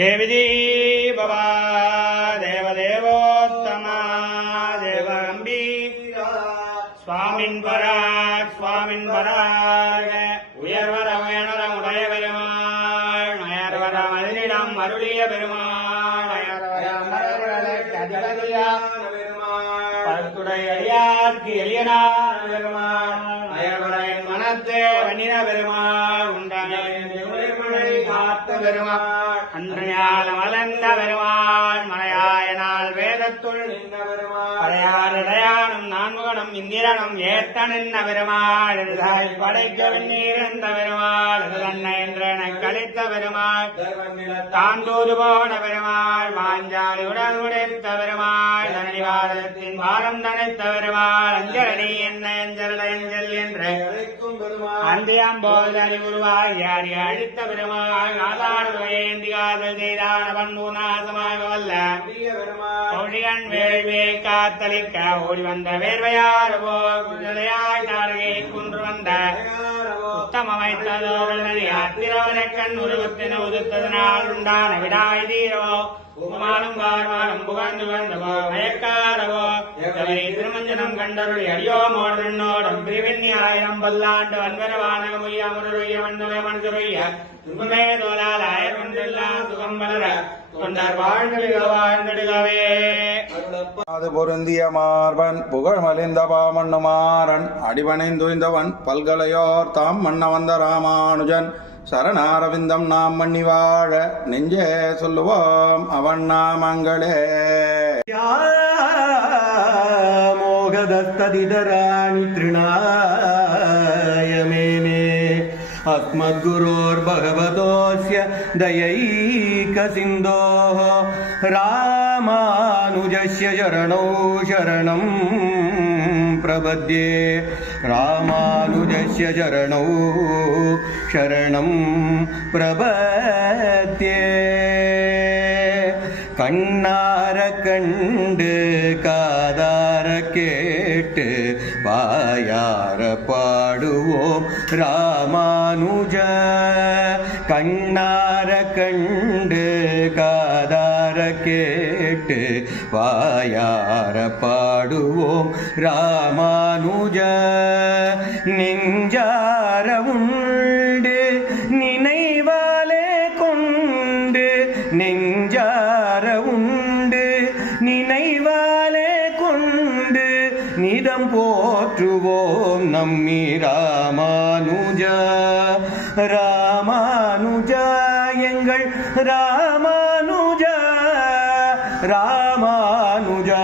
தேவதி பவா தேவதேவோத்தமா தேவம்பி சுவாமின் பராக் சுவாமின் பராக உயர்வர உயர்வரம் உடைய பெருமாள் நயர்வர மதினிடம் அருளிய பெருமாள் பத்துடைய அடியார்க்கு எளியனான பெருமாள் நயர்வரையின் மனத்தே வண்ணின பெருமாள் உண்டான காத்த பெருமாள் அன்றையால் மலர்ந்த பெருமாள் மலையாயனால் வேதத்துள் நின்ற பெருமாள் படையாரடையானும் நான்முகனும் இந்திரனும் ஏத்த நின்ற பெருமாள் படைக்க வெந்நீர்ந்த பெருமாள் தன்னை என்றென கழித்த பெருமாள் தாண்டூது போன பெருமாள் மாஞ்சாலியுடன் உடைத்த பெருமாள் தனிவாதத்தின் பாரம் தனித்த பெருமாள் அஞ்சலி என்ன அஞ்சல் அஞ்சல் என்று அந்தியாம் போது அறிவுருவாய் யாரி அழித்த பெருமாள் ஆதாரேந்திகாதல் செய்தான பண்பு நாசமாக வல்ல ஒழியன் வேள்வியை காத்தளிக்க ஓடி வந்த வேர்வையாரவோ குழலையாய் தாரகை குன்று வந்த உத்தமமைத்ததோரல் நதி அத்திரவரை கண் உருவத்தின உதித்ததனால் உண்டான விடாய் தீரவோ உமானும் பார்வானும் புகழ்ந்து வந்தவோ மயக்காரவோ திருமஞ்சனம் கண்டருளி அடியோமோடனோடும் பிரிவின்னி ஆயிரம் பல்லாண்டு வன்வரவானகமுய்ய அமருடைய வந்தவை மனசுரைய துன்பமே தோலால் ஆயிரொன்றெல்லாம் சுகம் வளர கொண்டார் வாழ்ந்திடுகவே அது பொருந்திய மார்பன் புகழ் மலிந்த பாமண்ணுமாறன் அடிபணைந்துய்ந்தவன் பல்கலையோர் தாம் மன்ன வந்த ராமானுஜன் சரணாரவிந்தம் நாம் மன்னி வாழ நெஞ்சே சொல்லுவோம் அவன் நாமங்களே. மோகதஸ்ததிதராணி திருநாய மேமே अस्मद्गुरोर्भगवतोऽस्य दयैकसिन्धोः रामानुजस्य चरणौ शरणं प्रपद्ये रामानुजस्य चरणौ शरणं प्रपद्ये கண்ணார கண்டு காதார கேட்டு வாயார பாடுவோம் ராமானுஜ கண்ணார கண்டு காதார கேட்டு வாயார பாடுவோம் ராமானுஜ நெஞ்சார உண்டு நினைவாலே கொண்டு நெஞ்சார உண்டு நினைவாலே கொண்டு நிதம் போற்றுவோம் நம்மி ராமானுஜா ராமானுஜா எங்கள் ராமானுஜா ராமானுஜா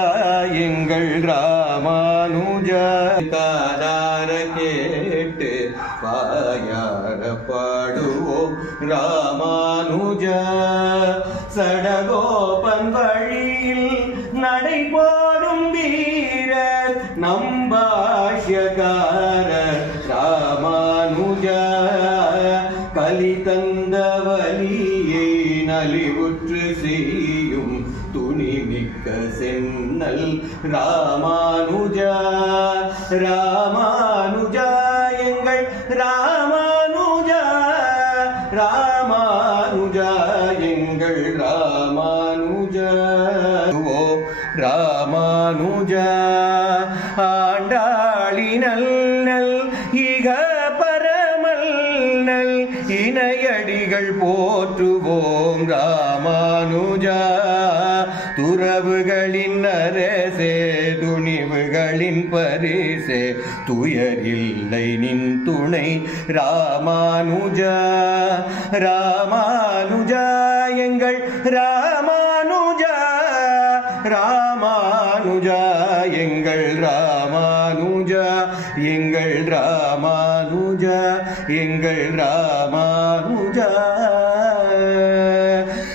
எங்கள் ராமானுஜா காதார கேட்டு வாயார பாடுவோம் ராமானுஜா சடகோபன் வழியில் நடைபோடும் வீரர் நம்பாஷ்யகார ராமானுஜா கலி தந்த வலியை நலிவுற்று செய்யும் துணிமிக்க சென்னல் ராமானுஜா ராமானுஜா எங்கள் ராமானுஜா ராமானுஜா எங்கள் ராமானுஜா ஓ ராமானுஜா ஆண்டாளினல் நல் இக பரமல் நல் இணையடிகள் போற்றுவோம் ராமானுஜா துறவுகளின் அரசே துணிவுகளின் பரிசே துயரில்லை நின் துணை ராமானுஜா ராமானுஜா எங்கள் ராமானுஜா ராமானுஜா எங்கள் ராமானுஜா எங்கள் ராமானுஜா எங்கள் ராமானுஜா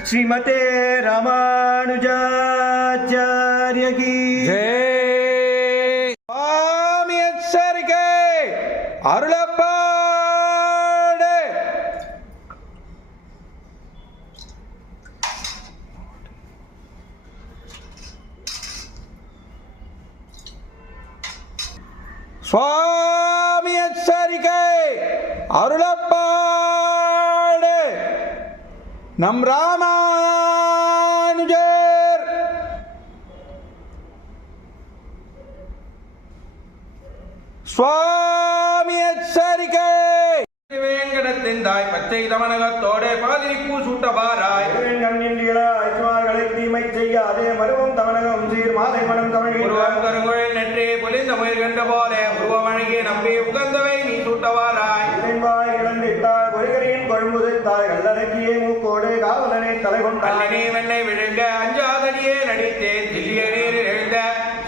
ஸ்ரீமதே ராமானுஜாச்சார்ய கீ ஜெய். சுவாமி எச்சரிக்கை அருளப்பாடு. சுவாமி எச்சரிக்கை அருளப்பாடு. நம் ராமா சுவாமி எச்சரிக்கை. வேங்கடத்தின் தாய் பச்சை தமனகத்தோட பாதிரி பூ சூட்டவாராய் கண்ணின்றிகளை தீமை செய்யாதே மருவம் தமிழகம் சீர் மாலை மனம் உருவம் தமிழ் கருங்குழல் நெற்றி பொலிந்த முயல் கண்ட போல உருவமழகி நம்பி உகந்தவை நீ சூட்டவாராய் வாய் இழந்திட்டார் பொறிகரின் கொழும்புதைத்தாய் கல்லடக்கியே மூக்கோடு காவலனை தலைகொண்டாய் அல்லனே வெண்ணை விழுங்க அஞ்சாதடியே நடித்தேன் தில்லிய நீரில் எழுந்த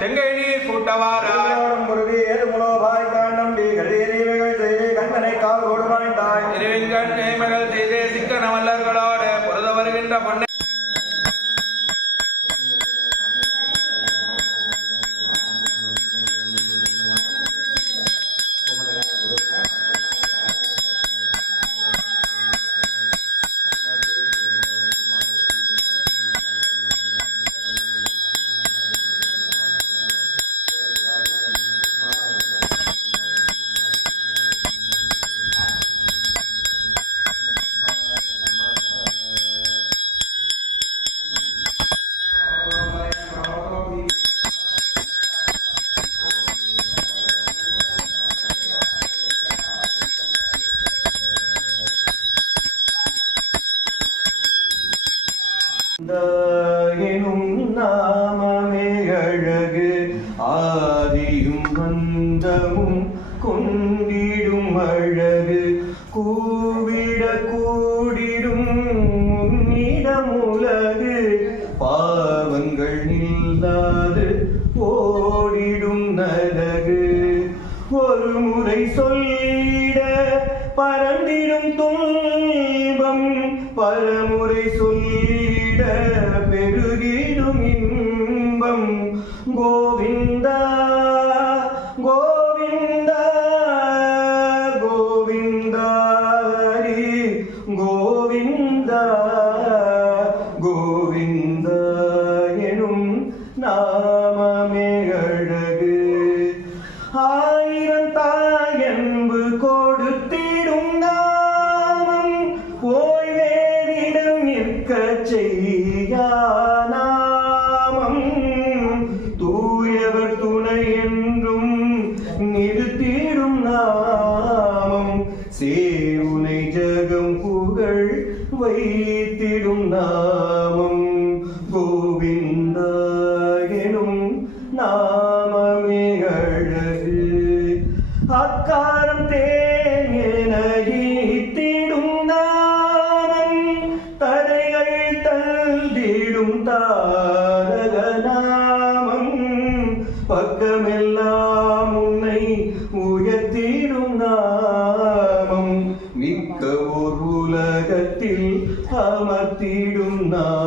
செங்கை நீர் சூட்டவாராய் முருகி ஏது முனோபாய் காண்டி கழியறிவைகள் செய்து கண்ணனை கால் கொடுவாய்ந்தாய் திருவிங்கண் நேமகள் செய்தே சிக்கன மல்லர்களோடு பொருத வருகின்ற பொன்னை எனும் நாமமே அழகு ஆதியும் அந்தமும் கொண்டிடும் அழகு கூவிட கூடிடும் உன்னிடம் உலகு பாவங்கள் இல்லாது ஓடிடும் நரகு ஒரு முறை சொல்லிட பறந்திடும் துன்பம் பலமுறை சொல்லிட பெருகிடும் இன்பம் கோவிந்தா கோவிந்தா கோவிந்தா ஹரி கோவிந்தா கோவிந்தா எனும் நாமமே அழகு ஆயிரம் தாயன்பு கொடுத்திடும் நாமம் ஓய்வேறிடம் நிற்க செய்யா நாமம் தூயவர் துணை என்றும் நிறுத்திடும் நாமம் சேவுனை ஜகம் புகழ் வைத்திடும் நாமம் கோவிந்தா எனும் நாமமே அழகு அக்காரம் தேன் என ஈத்திடும் நாமம் தடைகள் தள்ளிடும் தாரக நாமம் பக்கமெல்லாம் உன்னை உயர்த்திடும் நாமம் மிக்க ஒரு உலகத்தில் அமர்த்திடும் நாமம்